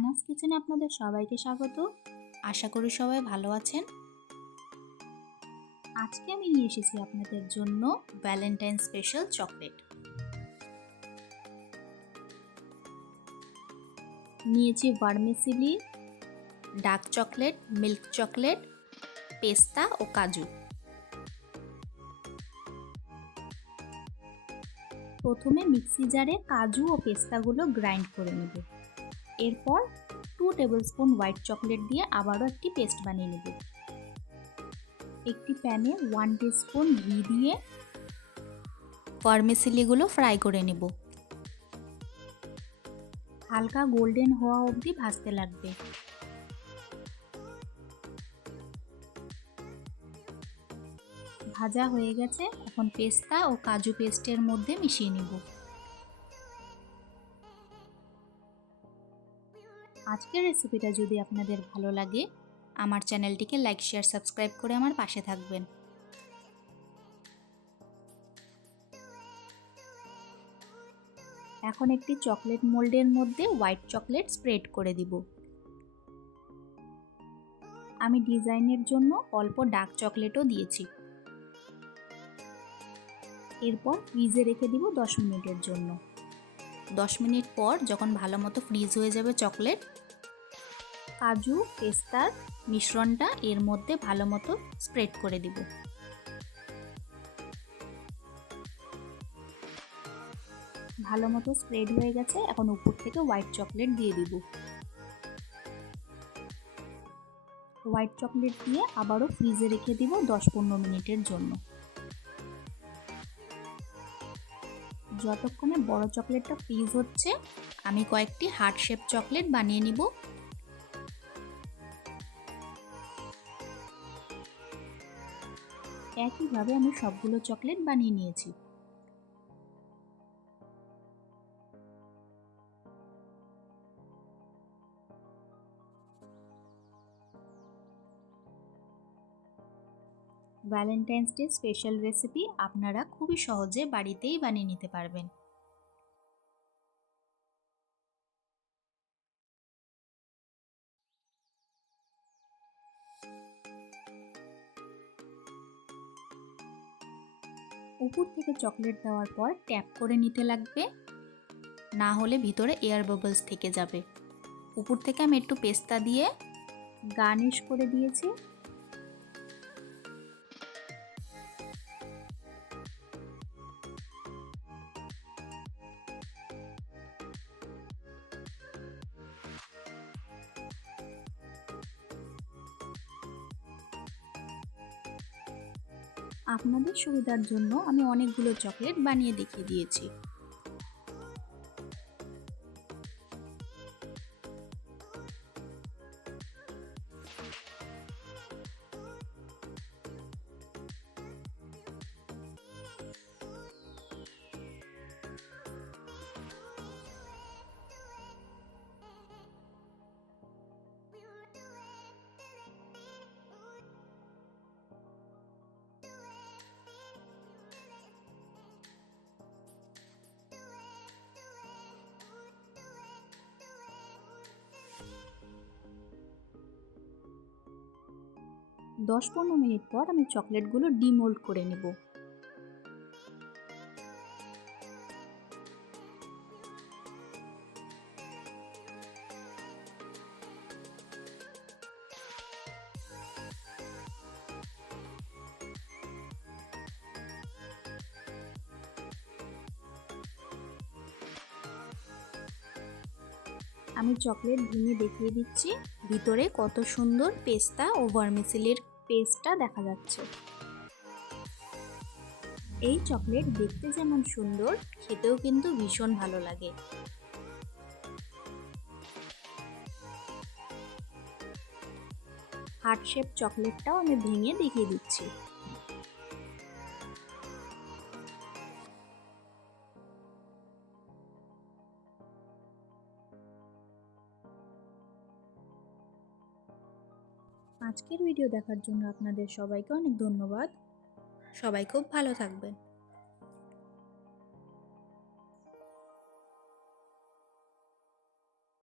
অ্যানাস কিচেনে আপনাদের সবাইকে স্বাগত। আশা করি সবাই ভালো আছেন। আজকে আমি নিয়ে এসেছি আপনাদের জন্য ভ্যালেন্টাইন স্পেশাল চকলেট। নিয়েছি ভার্মিসেলি, ডার্ক চকলেট, মিল্ক চকলেট, পেস্তা ও কাজু। প্রথমে মিক্সি জারে কাজু ও পেস্তাগুলো গ্রাইন্ড করে নেব। এরপর 2 টেবিলস্পুন হোয়াইট চকলেট দিয়ে আবারও একটি পেস্ট বানিয়ে নেব। একটি প্যানে 1 টিস্পুন ঘি দিয়ে ভার্মিসেলিগুলো ফ্রাই করে নেব। হালকা গোল্ডেন হওয়া অবধি ভাজতে লাগবে। ভাজা হয়ে গেছে, এখন পেস্তা ও কাজু পেস্টের মধ্যে মিশিয়ে নেব। আজকের রেসিপিটা যদি আপনাদের ভালো লাগে, আমার চ্যানেলটিকে লাইক, শেয়ার, সাবস্ক্রাইব করে আমার পাশে থাকবেন। এখন একটি চকলেট মোল্ডের মধ্যে হোয়াইট চকলেট স্প্রেড করে দিব। আমি ডিজাইনের জন্য অল্প ডার্ক চকলেটও দিয়েছি। এরপর ফ্রিজে রেখে দিব 10 মিনিটের জন্য। 10 মিনিট পর যখন ভালো মতো ফ্রিজ হয়ে যাবে চকলেট, কাজু পেস্তার মিশ্রণটা এর মধ্যে ভালো মতো স্প্রেড করে দিব। ভালো মতো স্প্রেড হয়ে গেছে, এখন উপর থেকে হোয়াইট চকলেট দিয়ে দিব। হোয়াইট চকলেট দিয়ে আবারও ফ্রিজে রেখে দিব 10-15 মিনিটের জন্য। যতক্ষণে বড় চকলেটটা ফ্রিজ হচ্ছে, আমি কয়েকটি হার্ট শেপ চকলেট বানিয়ে নিব। একইভাবে আমি সবগুলো চকলেট বানিয়ে নিয়েছি। ভ্যালেন্টাইন্স ডে স্পেশাল রেসিপি আপনারা খুবই সহজে বাড়িতেই বানিয়ে নিতে পারবেন। উপর থেকে চকলেট দেওয়ার পর ট্যাপ করে নিতে লাগবে, না হলে ভিতরে এয়ার বাবলস থেকে যাবে। উপর থেকে আমি একটু পেস্তা দিয়ে গার্নিশ করে দিয়েছি। আপনাদের সুবিধার জন্য আমি অনেকগুলো চকলেট বানিয়ে দেখিয়ে দিয়েছি। দশ 15 মিনিট পর আমি চকলেটগুলো ডিমোল্ড করে নেব। আমি চকলেট ভেঙে দেখিয়ে দিচ্ছি, ভিতরে কত সুন্দর পেস্তা ও ভার্মিসেলির পেস্টটা দেখা যাচ্ছে। এই চকলেট দেখতে যেমন সুন্দর, খেতেও কিন্তু ভীষণ ভালো লাগে। হার্ট শেপ চকলেটটাও আমি ভেঙে দেখিয়ে দিচ্ছি। আজকের ভিডিও দেখার জন্য আপনাদের সবাইকে অনেক ধন্যবাদ। সবাই খুব ভালো থাকবেন।